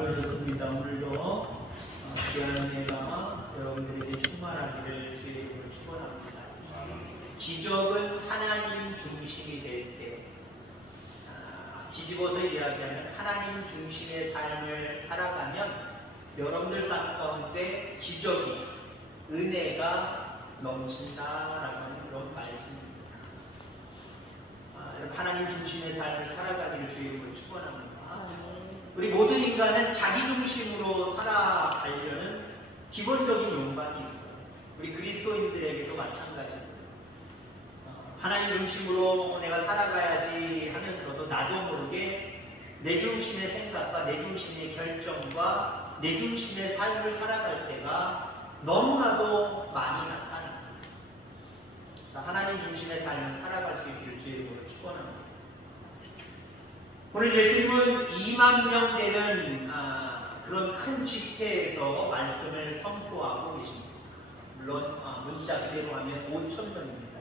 그러셨습니다. 오늘도 귀한 은혜가 여러분들에게 충만하기를 주의 이름으로 축원합니다. 기적은 하나님 중심이 될 때, 뒤집어서 이야기하면 하나님 중심의 삶을 살아가면 여러분들 삶 가운데 기적이, 은혜가 넘친다라고 하는 그런 말씀입니다. 하나님 중심의 삶을 살아가기를 주의 이름으로 축원합니다. 우리 모든 인간은 자기 중심으로 살아가려는 기본적인 욕망이 있어요. 우리 그리스도인들에게도 마찬가지입니다. 하나님 중심으로 내가 살아가야지 하면서도 나도 모르게 내 중심의 생각과 내 중심의 결정과 내 중심의 삶을 살아갈 때가 너무나도 많이 나타납니다. 하나님 중심의 삶을 살아갈 수 있기를 주의 이름으로 축원합니다. 오늘 예수님은 2만 명 되는 그런 큰 집회에서 말씀을 선포하고 계십니다. 물론 문자 그대로 하면 5천 명입니다.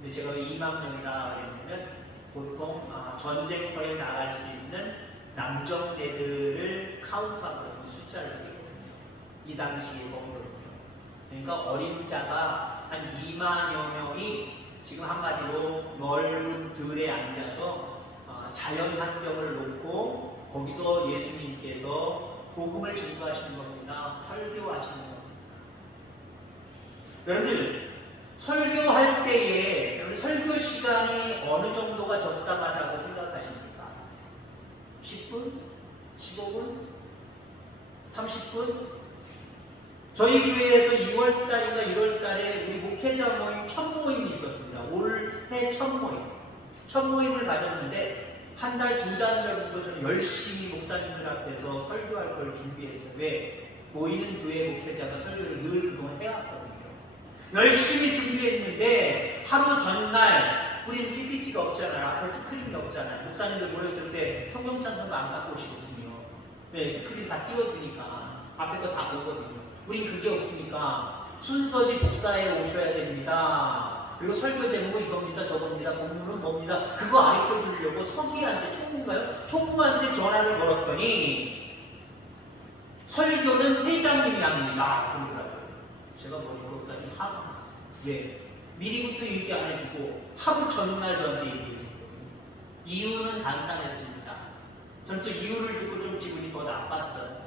근데 제가 왜 2만 명이라 그랬냐면 보통 전쟁터에 나갈 수 있는 남정대들을 카운트하고 숫자를 쓰거든요. 이 당시에 거꾸로요. 그러니까 어림자가 한 2만여 명이 지금 한마디로 넓은 들에 앉아서 자연 환경을 놓고 거기서 예수님께서 복음을 증거하시는 겁니다. 설교하시는 겁니다. 여러분들 설교할 때에 여러분 설교 시간이 어느 정도가 적당하다고 생각하십니까? 10분? 15분? 30분? 저희 교회에서 2월달인가 1월달에 우리 목회자 모임 첫 모임이 있었습니다. 올해 첫 모임. 첫 모임을 가졌는데 한 달, 두 달 정도 저는 열심히 목사님들 앞에서 설교할 걸 준비했어요. 왜? 모이는 교회 목회자가 설교를 늘 그동안 해왔거든요. 열심히 준비했는데 하루 전날 우리는 PPT가 없잖아요. 앞에 스크린이 없잖아요. 목사님들 모였을 때 성경 찬송도 안 갖고 오시거든요. 네, 스크린 다 띄워주니까 앞에 거 다 보거든요. 우린 그게 없으니까 순서지 복사해 오셔야 됩니다. 그리고 설교 제목은 이겁니다, 저겁니다, 본문은 뭡니다. 그거 가르쳐 주려고 서기한테 총무인가요? 총무한테 전화를 걸었더니 설교는 회장님이 합니다. 그러더라고요. 제가 머리끄었더니 하고 예, 미리부터 얘기 안 해주고 하루 전날 저한테 얘기해줬거든요. 이유는 간단했습니다. 저는 또 이유를 듣고 좀 기분이 더 나빴어요.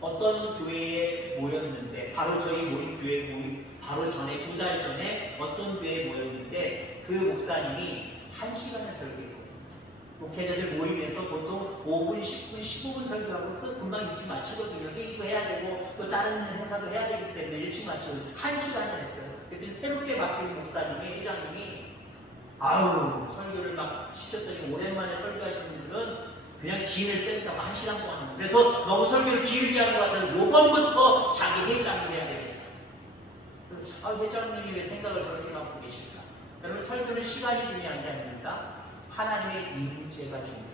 어떤 교회에 모였는데 바로 저희 모임 교회 모임 바로 전에 두 달 전에 어떤 교회에 모였는데 그 목사님이 1시간을 설교했거든요. 목회자들 모임에서 보통 5분, 10분, 15분 설교하고 끝 금방 일찍 마치거든요. 회의도 해야 되고 또 다른 행사도 해야 되기 때문에 일찍 마치거든요. 1시간을 했어요. 그랬더니 새롭게 바뀐 목사님이 회장님이 설교를 막 시켰더니 오랜만에 설교하시는 분들은 그냥 진을 뺀다고 1시간 동안. 그래서 너무 설교를 길게 하는 것 같아서 요번부터 자기 회장을 해야 되겠다. 회장님이 왜 생각을 저렇게 갖고 계실까? 여러분 설교는 시간이 중요한 게 아닙니다. 하나님의 임재가 중요해요.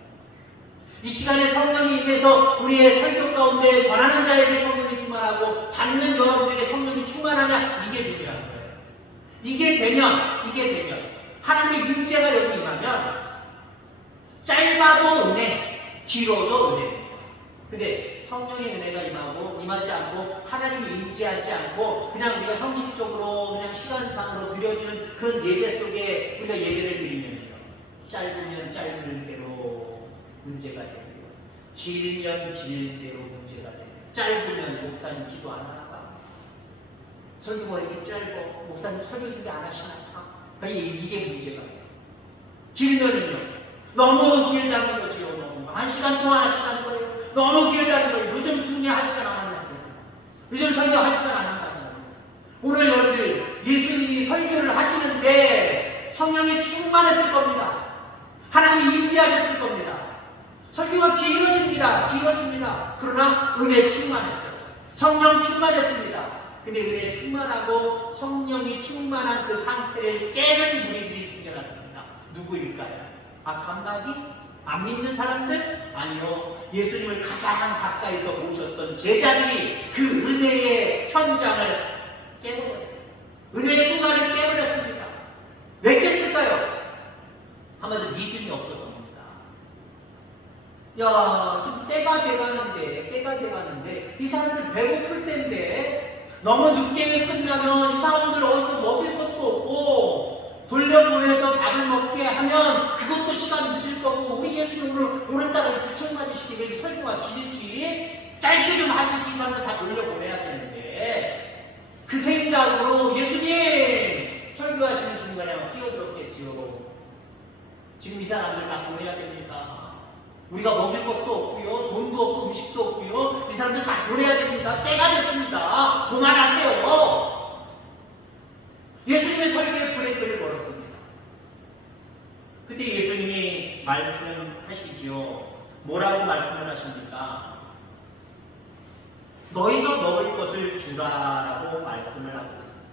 이 시간에 성령이 임해서 우리의 설교 가운데 전하는 자에게 성령이 충만하고 받는 여러분에게 성령이 충만하냐? 이게 중요한 거예요. 이게 되면 하나님의 임재가 여기 임하면 짧아도 은혜, 길어도 은혜입니다. 근데 성령의 은혜가 임하지 않고 하나님이 임재하지 않고 그냥 우리가 형식적으로 그냥 시간상으로 드려지는 그런 예배 속에 우리가 예배를 드리면서요. 짧으면 짧은 대로 문제가 되고요. 길면 길 대로 문제가 되고요. 짧으면 목사님 기도 안 할까? 설교가 이렇게 짧고 목사님 설교 준비 안 하시나? 이게 문제가 돼요. 길면은요. 너무 길다는 거지요. 너무 1시간 동안 하신다는 거예요. 너무 길다는 거예요. 요즘 분야 1시간 안 한다는 거예요. 요즘 설교 1시간 안 한다는 거예요. 오늘 여러분들 예수님이 설교를 하시는데 성령이 충만했을 겁니다. 하나님이 임재하셨을 겁니다. 설교가 길어집니다. 그러나 은혜 충만했어요. 성령 충만했습니다. 근데 은혜 충만하고 성령이 충만한 그 상태를 깨는 무리들이 생겨났습니다. 누구일까요? 감각이? 안 믿는 사람들? 아니요. 예수님을 가장 가까이서 모셨던 제자들이 그 은혜의 현장을 깨버렸어요. 은혜의 순간을 깨버렸습니다. 왜 깼을까요? 한마디로 믿음이 없어서입니다. 지금 때가 돼가는데 때가 돼가는데 이 사람들 배고플 때인데 너무 늦게 끝나면 이 사람들 어디서 먹을 것도 없고 돌려보내서 밥을 먹게 하면 그것도 시간 늦을 거고 우리 예수님 오늘따라 주책 맞으시지 설교가 길지 짧게 좀 하시지 이 사람들 다 돌려보내야 되는데 그 생각으로 예수님 설교하시는 중간에 끼어들었겠지요. 지금 이 사람들 다 보내야 됩니까? 우리가 먹을 것도 없고요, 돈도 없고 음식도 없고요. 이 사람들 다 보내야 됩니다. 때가 됐습니다. 그만하세요. 예수님의 설교에 브레이크를 걸었습니다. 그때 예수님이 말씀하시지요. 뭐라고 말씀을 하십니까? 너희가 먹을 것을 주라라고 말씀을 하고 있습니다.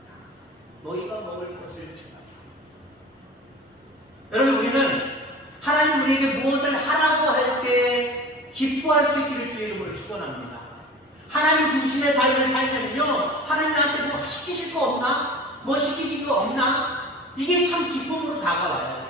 너희가 먹을 것을 주라. 여러분, 우리는 하나님 우리에게 무엇을 하라고 할 때 기뻐할 수 있기를 주의 이름으로 축원합니다. 하나님 중심의 삶을 살면요, 하나님 나한테 뭐 시키실 거 없나? 뭐 시키실 거 없나? 이게 참 기쁨으로 다가와야 돼요.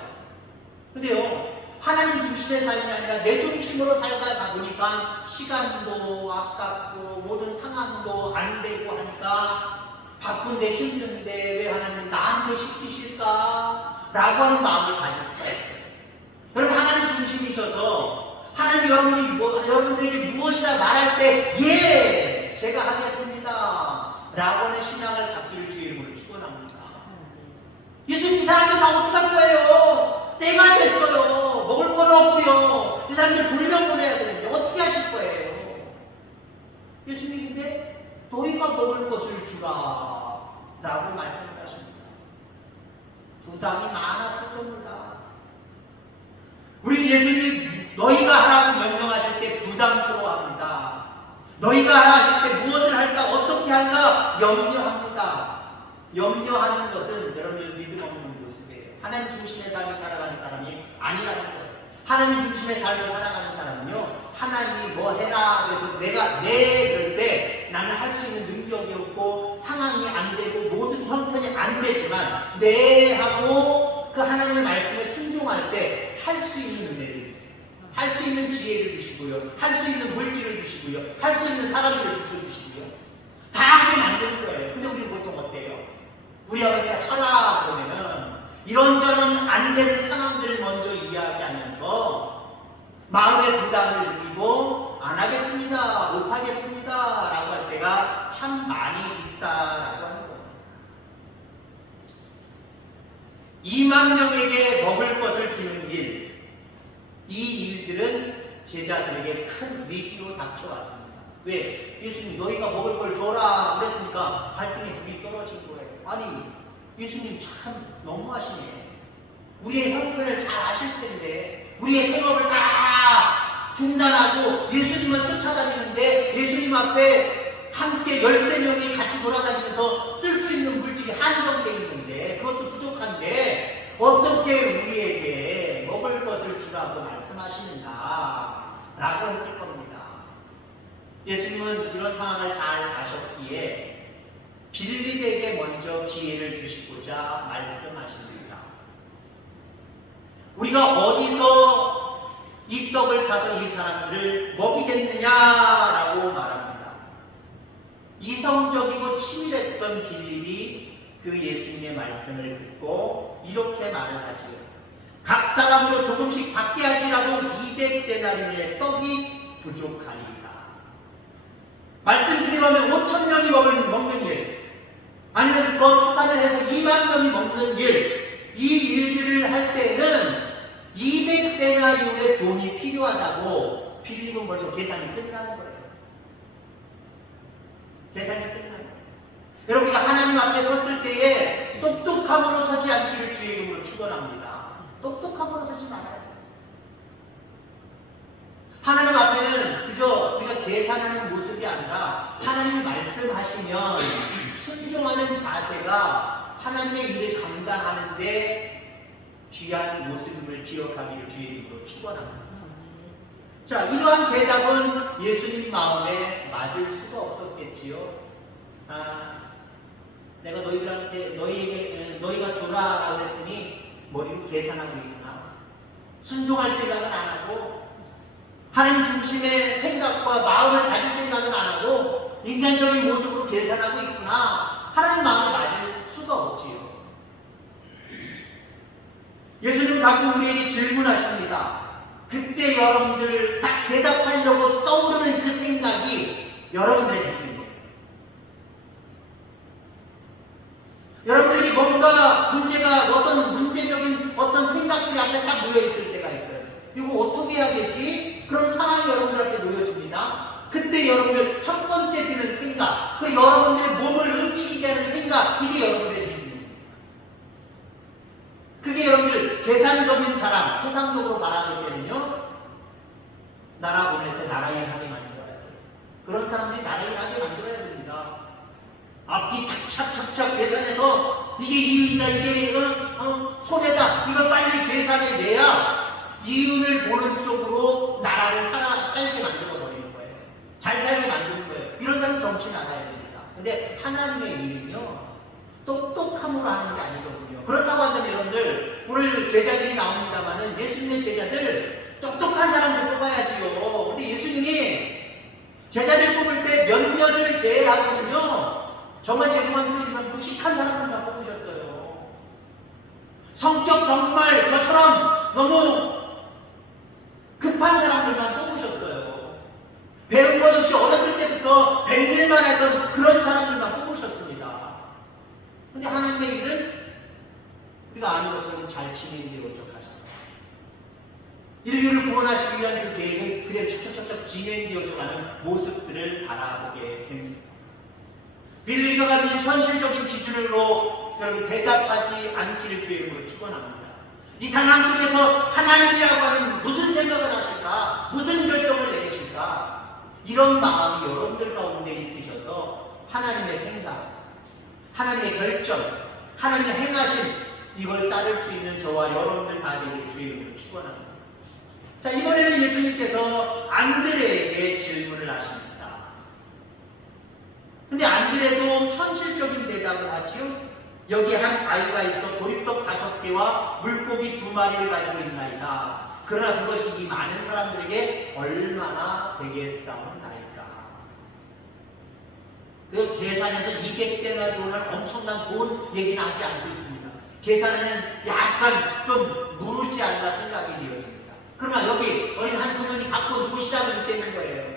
근데요, 하나님 중심의 삶이 아니라 내 중심으로 살다 보니까 시간도 아깝고 모든 상황도 안 되고 하니까 바쁜데 힘든데 왜 하나님 나한테 시키실까? 라고 하는 마음을 가질 수가 있어요. 여러분, 하나님 중심이셔서 하나님 여러분들에게 무엇이라 말할 때 예! 제가 하겠습니다. 라고 하는 신앙을 갖기를 주의 이름으로 축원합니다. 예수님 이 사람들 다 어떻게 할 거예요? 때가 됐어요. 먹을 건 없고요. 이 사람들 돌려보내야 되는데 어떻게 하실 거예요? 예수님이 근데 너희가 먹을 것을 주라 라고 말씀을 하십니다. 부담이 많았을 겁니다. 우리 예수님이 너희가 하라고 명령하실 때 부담스러워합니다. 너희가 하라 하실 때 무엇을 할까 어떻게 할까 염려합니다. 염려하는 것은 여러분들 믿음 없는 모습이에요. 하나님 중심의 삶을 살아가는 사람이 아니라는 거예요. 하나님 중심의 삶을 살아가는 사람은요, 하나님이 뭐 해라 그래서 내가 그럴 때 나는 할 수 있는 능력이 없고 상황이 안 되고 모든 형편이 안 되지만 하고 그 하나님의 말씀에 순종할 때 할 수 있는 은혜를 주세요. 할 수 있는 지혜를 주시고요. 할 수 있는 물질을 주시고요. 할 수 있는 사람들을 붙여주시고요. 다 하게 만드는 거예요. 근데 우리는 보통 어때요? 우리가 그렇게 하라 그러면은 이런저런 안 되는 상황들을 먼저 이야기하면서 마음의 부담을 느끼고 안 하겠습니다, 못 하겠습니다 라고 할 때가 참 많이 있다라고 하는 겁니다. 2만 명에게 먹을 것을 주는 일, 이 일들은 제자들에게 큰 위기로 닥쳐왔습니다. 왜? 예수님 너희가 먹을 걸 줘라 그랬으니까 발등에 불이 떨어진 거예요. 아니 예수님 참 너무하시네. 우리의 형편을 잘 아실 텐데 우리의 생업을 다 중단하고 예수님은 쫓아다니는데 예수님 앞에 함께 13명이 같이 돌아다니면서 쓸 수 있는 물질이 한정되어 있는데 그것도 부족한데 어떻게 우리에게 먹을 것을 주라고 말씀하시는가 라고 했을 겁니다. 예수님은 이런 상황을 잘 아셨기에 빌립에게 먼저 기회를 주시고자 말씀하십니다. 우리가 어디서 이 떡을 사서 이 사람들을 먹이겠느냐라고 말합니다. 이성적이고 치밀했던 빌립이 그 예수님의 말씀을 듣고 이렇게 말을 하지요. 각 사람으로 조금씩 받게 할지라도 200데나리온의 떡이 부족하리라. 말씀 그대로 하면 5,000명이 먹는 일, 아니면 더 추산을 해서 2만 명이 먹는 일, 이 일들을 할 때는 200데나리온의 돈이 필요하다고 빌립은 벌써 계산이 끝나는 거예요. 계산이 끝나는 거예요. 여러분, 우리가 하나님 앞에 섰을 때에 똑똑함으로 서지 않기를 주의 이름으로 축원합니다. 똑똑함으로 서지 말아야 돼요. 하나님 앞에는 그저 우리가 계산하는 모습이 아니라 하나님이 말씀하시면 순종하는 자세가 하나님의 일을 감당하는데 귀한 모습임을 기억하기를 주의 이름으로 축원합니다. 자, 이러한 대답은 예수님 마음에 맞을 수가 없었겠지요. 내가 너희가 주라라고 했더니 머리로 계산하고 있구나. 순종할 생각은 안 하고 하나님 중심의 생각과 마음을 가질 인간적인 모습으로 계산하고 있구나. 하나님 마음에 맞을 수가 없지요. 예수님 가끔 우리에게 질문하십니다. 그때 여러분들 딱 대답하려고 떠오르는 그 생각이 여러분들의 믿음이에요. 여러분들이 뭔가 문제가 어떤 문제적인 어떤 생각들이 앞에 딱 놓여있을 때가 있어요. 이거 어떻게 해야 되지? 그런 상황이 여러분들한테 놓여집니다. 그때 여러분들 첫 번째 드는 생각, 그 여러분들의 몸을 움직이게 하는 생각, 이게 여러분들의 믿음입니다. 그게 여러분들 계산적인 사람, 세상적으로 말하는 때는요, 나라 보내서 나라 일하게 만들어야 돼요. 그런 사람들이 나라 일하게 만들어야 됩니다. 앞뒤 착착착착 계산해서 이게 이윤이다, 이게 손해다, 이걸 빨리 계산해 내야 이윤을 보는 쪽으로 나라를 살게 만들어 버리는 거예요. 잘 살게 만드는 거예요. 이런 사람 정치 나가야 됩니다. 근데 하나님의 일은요, 똑똑함으로 하는 게 아니거든요. 그렇다고 한다면 여러분들, 오늘 제자들이 나옵니다만은 예수님의 제자들 똑똑한 사람들 뽑아야지요. 근데 예수님이 제자들 뽑을 때 몇몇을 제외하고는요, 정말 죄송합니다만 무식한 사람들만 뽑으셨어요. 성격 정말 저처럼 너무 급한 사람들만 뽑으셨어요. 배운 것 없이 어렸을 때부터 뱅길만 했던 그런 사람들만 뽑으셨습니다. 근데 하나님의 일은 우리가 아는 것처럼 잘 진행되어져 가잖아요. 인류를 구원하시기 위한 그 계획은 그대로 척척척척 진행되어져 가는 모습들을 바라보게 됩니다. 빌리가 가진 현실적인 기준으로 여러분 대답하지 않기를 주의 이름으로 축원합니다. 이 상황 속에서 하나님이라고 하는 무슨 생각을 하실까? 무슨 결정을 내리실까? 이런 마음이 여러분들 가운데 있으셔서 하나님의 생각, 하나님의 결정, 하나님의 행하심, 이걸 따를 수 있는 저와 여러분들 다 되기를 주의 이름으로 축원합니다. 자, 이번에는 예수님께서 안드레에게 질문을 하십니다. 근데 안드레도 현실적인 대답을 하지요. 여기 한 아이가 있어 보리떡 5개와 물고기 2마리를 가지고 있나이다. 그러나 그것이 이 많은 사람들에게 얼마나 되겠사옵나이까. 그 계산에서 200데나리 오는 엄청난 돈 얘기는 하지 않고 있습니다. 계산은 약간 좀 무르지 않나 생각이 되어집니다. 그러나 여기 어린 한 소년이 갖고 온 도시락을 있다는 거예요.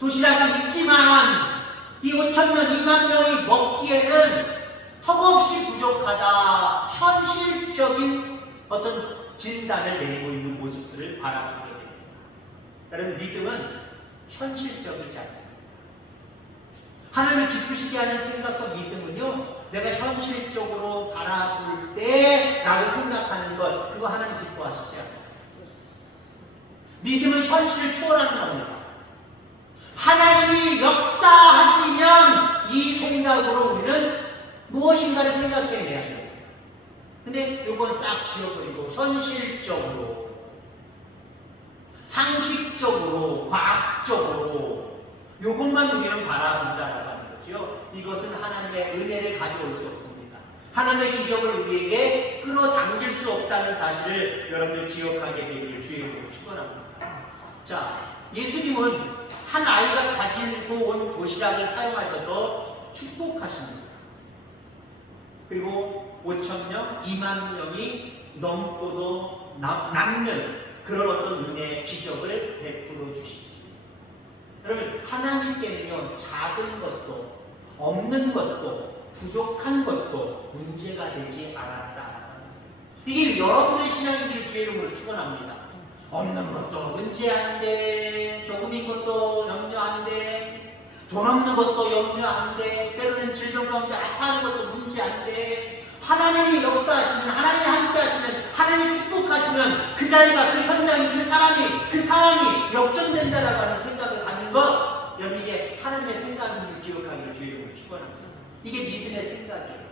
도시락은 있지만 이 5,000명, 2만 명이 먹기에는 턱없이 부족하다. 현실적인 어떤 진단을 내리고 있는 모습들을 바라보게 됩니다. 여러분, 믿음은 현실적이지 않습니다. 하나님을 기쁘시게 하는 생각과 믿음은요, 내가 현실적으로 바라볼 때 라고 생각하는 것, 그거 하나님 기뻐하시지 않아요. 믿음은 현실을 초월하는 겁니다. 하나님이 역사하시면 이 생각으로 우리는 무엇인가를 생각해내야 돼요. 근데 이건 싹 지워버리고 현실적으로, 상식적으로, 과학적으로 이것만 우리는 바라본다라고 하는 거죠. 이것은 하나님의 은혜를 가져올 수 없습니다. 하나님의 기적을 우리에게 끌어당길 수 없다는 사실을 여러분들 기억하게 되기를 주의 이름으로 축원합니다. 자, 예수님은 한 아이가 가지고 온 도시락을 사용하셔서 축복하십니다. 그리고 5,000명, 2만 명이 넘고도 남는 그런 어떤 은혜의 기적을 베풀어 주십니다. 여러분, 하나님께는요, 작은 것도 없는 것도 부족한 것도 문제가 되지 않았다. 이게 여러분의 신앙이길 주의 이름으로 축원합니다. 없는 것도 문제 안 돼, 조금인 것도 염려 안 돼, 돈 없는 것도 염려 안 돼, 때로는 질병 가운데 아파하는 것도 문제 안 돼. 하나님이 역사하시면, 하나님이 함께 하시면, 하나님이 축복하시면 그 자리가, 그 현장이, 그 사람이, 그 상황이 역전된다라고 하는 생각을 갖는 것, 여러분, 이게 하나님의 생각을 기억하기를 주의로 축원합니다. 이게 믿음의 생각이에요.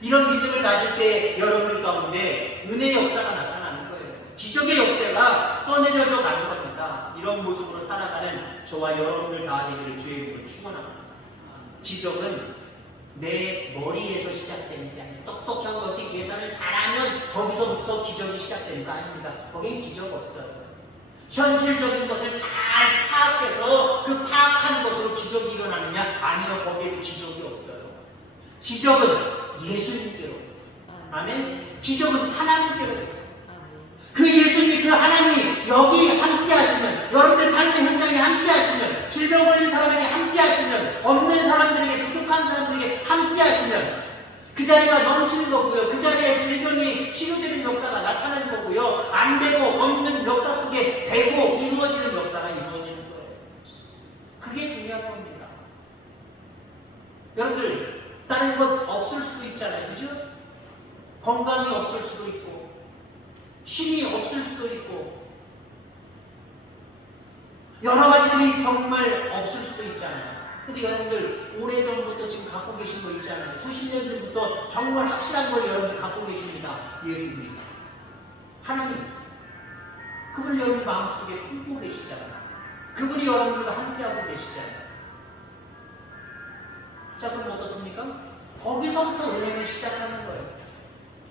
이런 믿음을 가질 때 여러분 가운데 은혜의 역사가 나타나는 거예요. 기적의 역사가 써내려져 가는 겁니다. 이런 모습으로 살아가는 저와 여러분들 다 되기를 주의 이름으로 축원합니다. 기적은 내 머리에서 시작되는 게 아니에요. 똑똑하고 어디 계산을 잘하면 거기서부터 기적이 시작되는 거 아닙니다. 거긴 기적 없어요. 현실적인 것을 잘 파악해서 그 파악한 것으로 기적이 일어나느냐, 거기에도 기적이 없어요. 기적은 예수님께로. 아멘. 기적은 하나님께로. 그 예수님, 그 하나님이 여기 함께 하시면, 여러분들 삶의 현장에 함께 하시면, 질병 걸린 사람에게 함께 하시면, 없는 사람들에게, 부족한 사람들에게 함께 하시면 그 자리가 넘치는 거고요. 그 자리에 질병이 치료되는 역사가 나타나는 거고요. 안 되고 없는 역사 속에 되고 이루어지는 역사가 이루어지는 거예요. 그게 중요한 겁니다. 여러분들, 다른 것 없을 수도 있잖아요. 그죠? 건강이 없을 수도 있고, 쉼이 없을 수도 있고, 여러 가지들이 정말 없을 수도 있잖아요. 근데 여러분들, 오래전부터 지금 갖고 계신 거 있잖아요. 수십 년 전부터 정말 확실한 걸 여러분들 갖고 계십니다. 예수 그리스도. 하나님. 그걸 여러분 마음속에 품고 계시잖아요. 그분이 여러분들과 함께하고 계시잖아요. 자, 그럼 어떻습니까? 거기서부터 은혜는 시작하는 거예요.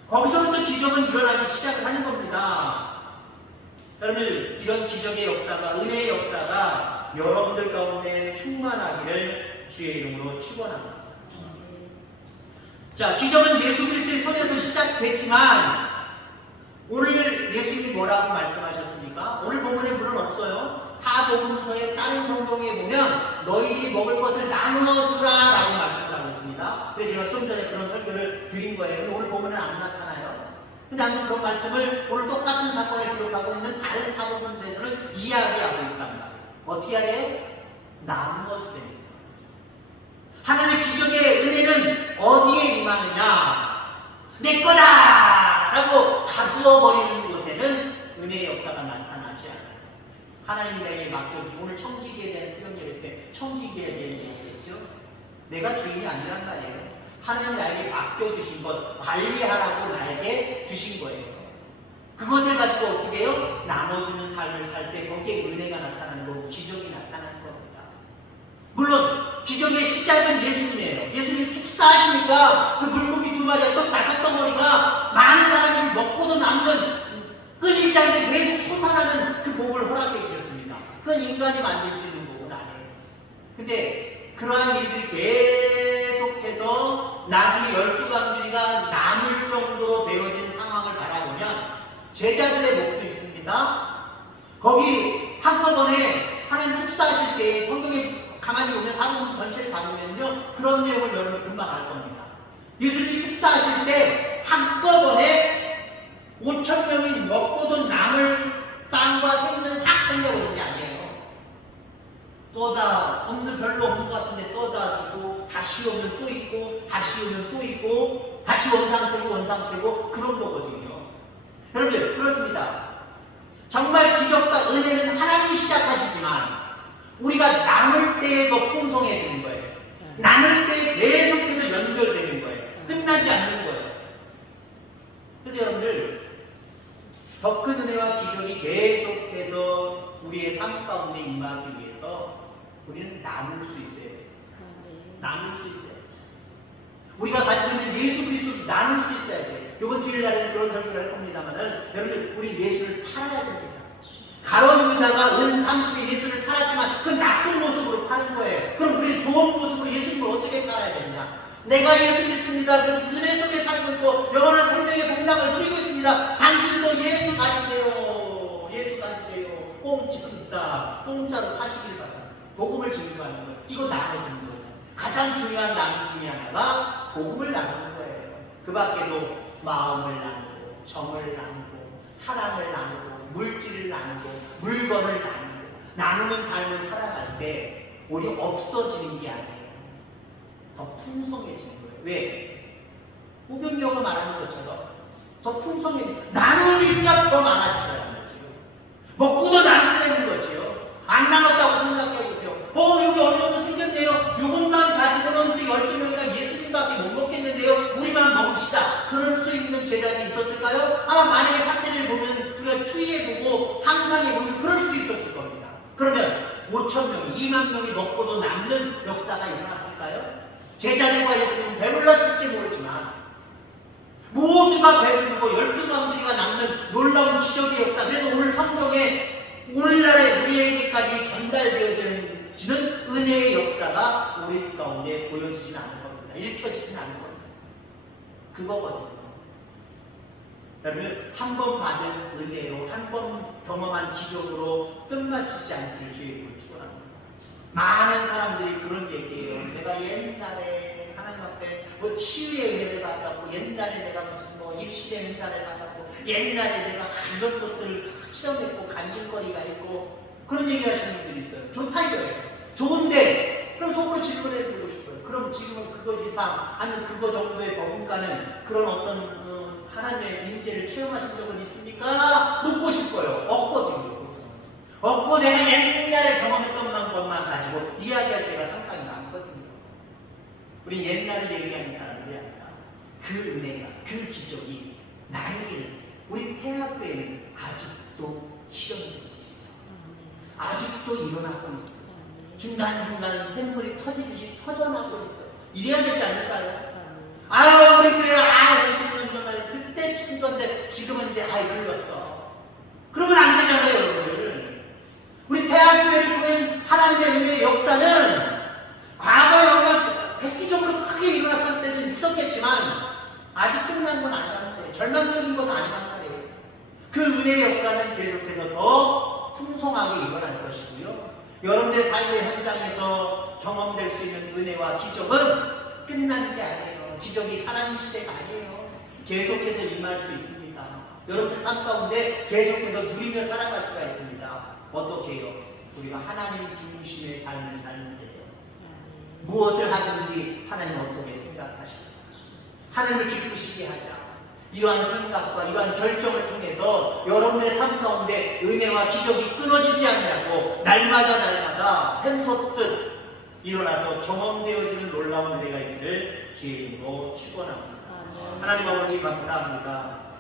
거기서부터 기적은 일어나기 시작을 하는 겁니다. 여러분들, 이런 기적의 역사가, 은혜의 역사가 여러분들 가운데 충만하기를 주의 이름으로 축원합니다. 자, 기적은 예수 그리스도의 손에서 시작되지만 오늘 예수님이 뭐라고 말씀하셨습니까? 오늘 본문에 물론 없어요. 사복음서의 다른 성경에 보면 너희들이 먹을 것을 나누어 주라 라고 말씀을 하고 있습니다. 그래서 제가 좀 전에 그런 설교를 드린 거예요. 근데 오늘 본문은 안 나타나요. 근데 아무튼 그런 말씀을 오늘 똑같은 사건을 기록하고 있는 다른 사복음서에서는 이야기하고 있단 말이에요. 어떻게 하래요? 나누어 주랍니다. 하나님의 기적의 은혜는 어디에 임하느냐? 내 거다! 라고 가두어버리는 곳에는 은혜의 역사가 나타나지 않아요. 하나님이 내게 맡겨주시고, 오늘 청지기에 대한 수련 예배 때 청지기에 대한 얘기겠죠. 내가 주인이 아니란 말이에요. 하나님이 나에게 맡겨주신 것, 관리하라고 나에게 주신 거예요. 그것을 가지고 어떻게 해요? 나눠주는 삶을 살 때 거기에 은혜가 나타나는 거고 기적이 나타나는 겁니다. 물론 기적의 시작은 예수님이에요. 예수님이 축사하시니까 그 물고기 2마리와 떡 5덩어리가 많은 사람들이 먹고도 남는 끊이지 않게 계속 솟아나는 그 복을 허락해 주셨습니다. 그건 인간이 만들 수 있는 복은 아니에요. 근데 그러한 일들이 계속해서 나중에 12광주리가 남을 정도로 되어진 상황을 바라보면 제자들의 목도 있습니다. 거기 한꺼번에 하나님 축사하실 때 성경에 가만히 보면 사복음서 전체를 다 보면요, 그런 내용을 여러분 금방 알 겁니다. 예수님이 축사하실 때 한꺼번에 5,000명이 먹고도 남을 땅과 생선이 딱 생겨오는 게 아니에요. 또다 별로 없는 것 같은데 또다 주고, 다시 오면 또 있고, 다시 오면 또 있고, 다시 원상 빼고 그런 거거든요. 여러분들, 그렇습니다. 정말 기적과 은혜는 하나님이 시작하시지만 우리가 남을 때에 더 풍성해지는 거예요. 남을 때에 계속해서 연결되는 거예요. 끝나지 않는 거예요. 그래서 여러분들, 더 큰 은혜와 기적이 계속해서 우리의 삶 가운데 임하기 위해서 우리는 나눌 수 있어야 돼요. 나눌 수 있어요. 우리가 가지고 있는 예수 그리스도를 나눌 수 있어야 돼요. 이번 주일날에는 그런 설교를 할 겁니다만은, 여러분들, 우리 예수를 팔아야 됩니다. 가론유다가 은 30에 예수를 팔았지만 그 나쁜 모습으로 파는 거예요. 그럼 우리는 좋은 모습으로 예수님을 어떻게 팔아야 되느냐? 내가 예수 믿습니다. 그 은혜 속에 살고 있고 영원한 생명의 복락을 누리고 있습니다. 당신도 예수 가지세요. 예수 가지세요. 지금 있다. 공짜로 파시길 바랍니다. 복음을 증거하는 거예요. 이거 나눠주는 거예요. 가장 중요한 나눔 중에 하나가 복음을 나누는 거예요. 그 밖에도 마음을 나누고, 정을 나누고, 사랑을 나누고, 물질을 나누고, 물건을 나누고, 나누는 삶을 살아갈 때 오히려 없어지는 게 아니에요. 더 풍성해지는 거예요. 왜? 우병여가 말하는 것처럼 더 풍성해지는, 나누니까 더 많아지더라는 거죠. 먹고도 나누는 거지요. 안 나눴다고 생각해보세요. 여기 어느 정도 생겼네요. 이것만 가지고는 우리 12명이나 예수님밖에 못 먹겠는데요. 우리만 먹읍시다. 그럴 수 있는 제자들이 있었을까요? 아마 만약에 사태를 보면 우리가 추이해보고 상상해보면 그럴 수도 있었을 겁니다. 그러면 5,000명, 2만 명이 먹고도 남는 역사가 일어났을까요? 제자들과 예수님은 배불렀을지 모르지만 모두가 배부르고 12가문이가 남는 놀라운 기적의 역사. 그래서 오늘 성경에 오늘날의 우리에게까지 전달되어지는 은혜의 역사가 은혜가 우리 가운데 보여지진 않는 겁니다. 읽혀지진 않는 겁니다. 그거거든요. 여러분, 한 번 받은 은혜로, 한 번 경험한 기적으로 끝마치지 않기를 주의 이름으로 축원합니다. 많은 사람들이 그런 얘기해요. 내가 옛날에 하나님 앞에 뭐 치유의 은혜를 받았고, 옛날에 내가 무슨 뭐 입신의 은사를 받았고, 옛날에 내가 이런 것들을 치러냈고 간질거리가 있고, 그런 얘기 하시는 분들이 있어요. 좋다 이거예요. 좋은데 그럼 속으로 질문해 보고 싶어요. 그럼 지금은 그것 이상 아니면 그거 정도의 버금가는 그런 어떤 하나님의 임재를 체험하신 적은 있습니까? 묻고 싶어요. 없거든요. 없고 내가 옛날에 경험했던 것만 가지고 이야기할 때가 상당히 많거든요. 우리 옛날을 얘기하는 사람들이 아니라 그 은혜가, 그 기적이 나에게는, 우리 태학교에는 아직도 실현되고 있어요. 아직도 일어나고 있어요. 중간중간 샘물이 터지듯이 터져나고 있어요. 이래야 되지 않을까요? 아유, 우리 교회, 50년 전에 그때 친구인데 지금은 이제 늙었어. 그러면 안 되잖아요, 여러분들. 우리 대학교회를 보낸 하나님의 은혜의 역사는 과거에 얼마 획기적으로 크게 일어났을 때는 있었겠지만 아직 끝난 건 아니란 말이에요. 절망적인 건 아니란 말이에요. 그 은혜의 역사는 계속해서 더 풍성하게 일어날 것이고요. 여러분의 삶의 현장에서 경험될 수 있는 은혜와 기적은 끝나는 게 아니에요. 기적이 사라진 시대가 아니에요. 계속해서 임할 수 있습니다. 여러분의 삶 가운데 계속해서 누리며 살아갈 수가 있습니다. 어떻게 해요? 우리가 하나님 중심의 삶을 살는데요. 무엇을 하든지 하나님 어떻게 생각하실까? 하나님을 기쁘시게 하자. 이러한 생각과 이러한 결정을 통해서 여러분의 삶 가운데 은혜와 기적이 끊어지지 않냐고 날마다 샘솟듯 일어나서 경험되어지는 놀라운 은혜가 있기를 주의 이름으로 축원합니다. 하나님 아버지 감사합니다.